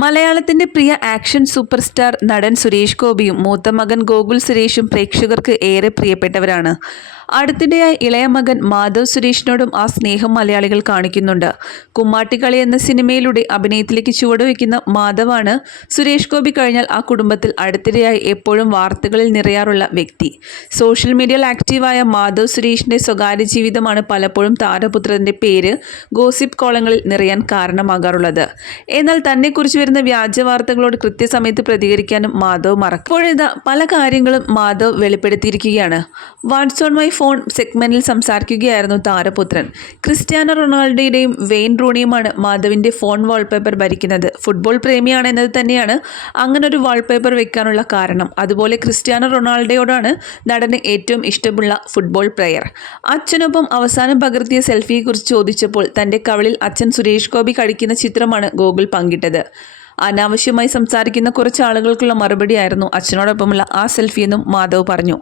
മലയാളത്തിന്റെ പ്രിയ action super star നടൻ സുരേഷ് ഗോപിയും മൂത്ത മകൻ ഗോകുൽ സുരേഷും പ്രേക്ഷകർക്ക് ഏറെ പ്രിയപ്പെട്ടവരാണ്. അടുത്തിടെയായി ഇളയ മകൻ മാധവ് സുരേഷിനോടും ആ സ്നേഹം മലയാളികൾ കാണിക്കുന്നുണ്ട്. കുമ്മാട്ടിക്കളി എന്ന സിനിമയിലൂടെ അഭിനയത്തിലേക്ക് ചുവടുവെക്കുന്ന മാധവാണ് സുരേഷ് ഗോപി കഴിഞ്ഞാൽ ആ കുടുംബത്തിൽ അടുത്തിടെയായി എപ്പോഴും വാർത്തകളിൽ നിറയാറുള്ള വ്യക്തി. സോഷ്യൽ മീഡിയയിൽ ആക്റ്റീവായ മാധവ് സുരേഷിന്റെ സ്വകാര്യ ജീവിതമാണ് പലപ്പോഴും താരപുത്രന്റെ പേര് ഗോസിപ്പ് കോളങ്ങളിൽ നിറയാൻ കാരണമാകാറുള്ളത്. എന്നാൽ തന്നെക്കുറിച്ച് വരുന്ന വ്യാജ വാർത്തകളോട് കൃത്യസമയത്ത് പ്രതികരിക്കാനും മാധവ് മറക്കും. ഇപ്പോഴിതാ പല കാര്യങ്ങളും മാധവ് വെളിപ്പെടുത്തിയിരിക്കുകയാണ്. വാട്സ് ഓൺ മൈ ഫോൺ സെഗ്മെന്റിൽ സംസാരിക്കുകയായിരുന്നു താരപുത്രൻ. ക്രിസ്ത്യാനോ റൊണാൾഡോയുടെയും വെയിൻ റൂണിയുമാണ് മാധവിന്റെ ഫോൺ വാൾപേപ്പർ ഭരിക്കുന്നത്. ഫുട്ബോൾ പ്രേമിയാണ് എന്നത് തന്നെയാണ് അങ്ങനെ ഒരു വാൾപേപ്പർ വെക്കാനുള്ള കാരണം. അതുപോലെ ക്രിസ്ത്യാനോ റൊണാൾഡോയോടാണ് നടന് ഏറ്റവും ഇഷ്ടമുള്ള ഫുട്ബോൾ പ്ലെയർ അച്ഛനൊപ്പം അവസാനം പകർത്തിയ സെൽഫിയെക്കുറിച്ച് ചോദിച്ചപ്പോൾ തന്റെ കവളിൽ അച്ഛൻ സുരേഷ് ഗോപി കഴിക്കുന്ന ചിത്രമാണ് ഗൂഗിൾ പങ്കിട്ടത്. അനാവശ്യമായി സംസാരിക്കുന്ന കുറച്ച് ആളുകൾക്കുള്ള മറുപടിയായിരുന്നു അച്ഛനോടൊപ്പമുള്ള ആ സെൽഫിയെന്നും മാധവ് പറഞ്ഞു.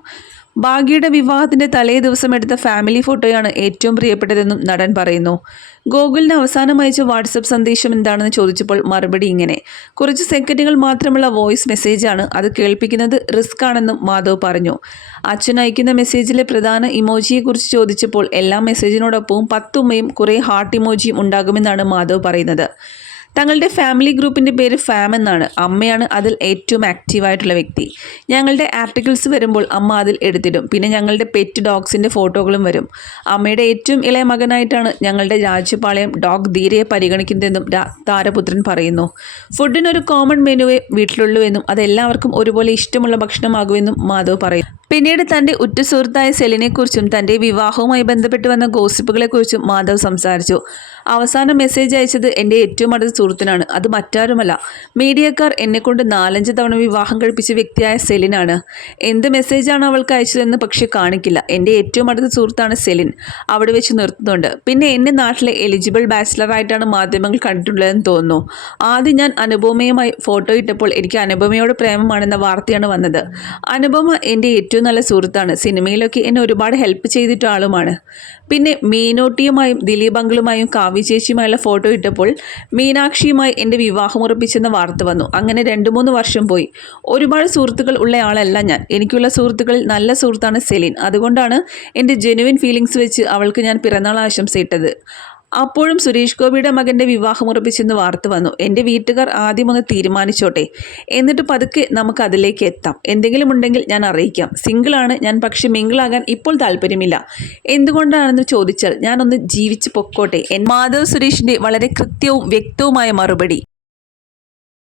ഭാഗ്യയുടെ വിവാഹത്തിന്റെ തലേ ദിവസം എടുത്ത ഫാമിലി ഫോട്ടോയാണ് ഏറ്റവും പ്രിയപ്പെട്ടതെന്നും നടൻ പറയുന്നു. ഗോകുലിന് അവസാനം അയച്ച വാട്സപ്പ് സന്ദേശം എന്താണെന്ന് ചോദിച്ചപ്പോൾ മറുപടി ഇങ്ങനെ. കുറച്ച് സെക്കൻഡുകൾ മാത്രമുള്ള വോയിസ് മെസ്സേജാണ് അത് കേൾപ്പിക്കുന്നത് റിസ്ക് ആണെന്നും മാധവ് പറഞ്ഞു. അച്ഛൻ അയക്കുന്ന മെസ്സേജിലെ പ്രധാന ഇമോജിയെക്കുറിച്ച് ചോദിച്ചപ്പോൾ എല്ലാ മെസ്സേജിനോടൊപ്പവും പത്തുമ്മയും കുറേ ഹാർട്ട് ഇമോജിയും ഉണ്ടാകുമെന്നാണ് മാധവ് പറയുന്നത്. തങ്ങളുടെ ഫാമിലി ഗ്രൂപ്പിന്റെ പേര് ഫാം എന്നാണ്. അമ്മയാണ് അതിൽ ഏറ്റവും ആക്റ്റീവായിട്ടുള്ള വ്യക്തി. ഞങ്ങളുടെ ആർട്ടിക്കിൾസ് വരുമ്പോൾ അമ്മ അതിൽ എടുത്തിടും. പിന്നെ ഞങ്ങളുടെ പെറ്റ് ഡോഗ്സിന്റെ ഫോട്ടോകളും വരും. അമ്മയുടെ ഏറ്റവും ഇളയ മകനായിട്ടാണ് ഞങ്ങളുടെ രാജ്യപാളയം ഡോഗ് ധീരയെ പരിഗണിക്കുന്നതെന്നും താരപുത്രൻ പറയുന്നു. ഫുഡിനൊരു കോമൺ മെനുവേ വീട്ടിലുള്ളൂ എന്നും അതെല്ലാവർക്കും ഒരുപോലെ ഇഷ്ടമുള്ള ഭക്ഷണമാകുമെന്നും മാധവ് പറയും പിന്നീട് തന്റെ ഉറ്റ സുഹൃത്തായ സെലിനെക്കുറിച്ചും തന്റെ വിവാഹവുമായി ബന്ധപ്പെട്ട് വന്ന ഗോസിപ്പുകളെക്കുറിച്ചും മാധവ് സംസാരിച്ചു. അവസാന മെസ്സേജ് അയച്ചത് എന്റെ ഏറ്റവും അടുത്ത സുഹൃത്തിനാണ്. അത് മറ്റാരുമല്ല. മീഡിയക്കാർ എന്നെക്കൊണ്ട് നാലഞ്ച് തവണ വിവാഹം കഴിപ്പിച്ച വ്യക്തിയായ സെലിനാണ്. എന്ത് മെസ്സേജാണ് അവൾക്ക് അയച്ചതെന്ന് പക്ഷേ കാണിക്കില്ല. എന്റെ ഏറ്റവും അടുത്ത സുഹൃത്താണ് സെലിൻ. അവിടെ വെച്ച് നിർത്തുന്നുണ്ട്. പിന്നെ എന്നെ നാട്ടിലെ എലിജിബിൾ ബാച്ചിലറായിട്ടാണ് മാധ്യമങ്ങൾ കണ്ടിട്ടുള്ളതെന്ന് തോന്നുന്നു. ആദ്യം ഞാൻ അനുപമയുമായി ഫോട്ടോ ഇട്ടപ്പോൾ എനിക്ക് അനുപമയോട് പ്രേമമാണെന്ന വാർത്തയാണ് വന്നത്. അനുപമ എന്റെ ഏറ്റവും ഏറ്റവും നല്ല സുഹൃത്താണ്. സിനിമയിലൊക്കെ എന്നെ ഒരുപാട് ഹെൽപ്പ് ചെയ്തിട്ട ആളുമാണ്. പിന്നെ മീനോട്ടിയുമായും ദിലീപ് അങ്കിളുമായും കാവ്യ ചേച്ചിയുമായുള്ള ഫോട്ടോ ഇട്ടപ്പോൾ മീനാക്ഷിയുമായി എന്റെ വിവാഹം ഉറപ്പിച്ചെന്ന വാർത്ത വന്നു. അങ്ങനെ രണ്ട് മൂന്ന് വർഷം പോയി. ഒരുപാട് സുഹൃത്തുക്കൾ ഉള്ള ആളല്ല ഞാൻ. എനിക്കുള്ള സുഹൃത്തുക്കളിൽ നല്ല സുഹൃത്താണ് സെലിൻ. അതുകൊണ്ടാണ് എന്റെ ജെനുവിൻ ഫീലിങ്സ് വെച്ച് അവൾക്ക് ഞാൻ പിറന്നാൾ ആശംസ ഇട്ടത് അപ്പോഴും സുരേഷ് ഗോപിയുടെ മകന്റെ വിവാഹം ഉറപ്പിച്ചെന്ന് വാർത്ത വന്നു. എന്റെ വീട്ടുകാർ ആദ്യം ഒന്ന് തീരുമാനിച്ചോട്ടെ. എന്നിട്ട് പതുക്കെ നമുക്ക് അതിലേക്ക് എത്താം. എന്തെങ്കിലും ഉണ്ടെങ്കിൽ ഞാൻ അറിയിക്കാം. സിംഗിളാണ് ഞാൻ പക്ഷെ മിങ്കിളാകാൻ ഇപ്പോൾ താല്പര്യമില്ല. എന്തുകൊണ്ടാണെന്ന് ചോദിച്ചാൽ ഞാനൊന്ന് ജീവിച്ച് പൊക്കോട്ടെ. മാധവ് സുരേഷിന്റെ വളരെ കൃത്യവും വ്യക്തവുമായ മറുപടി.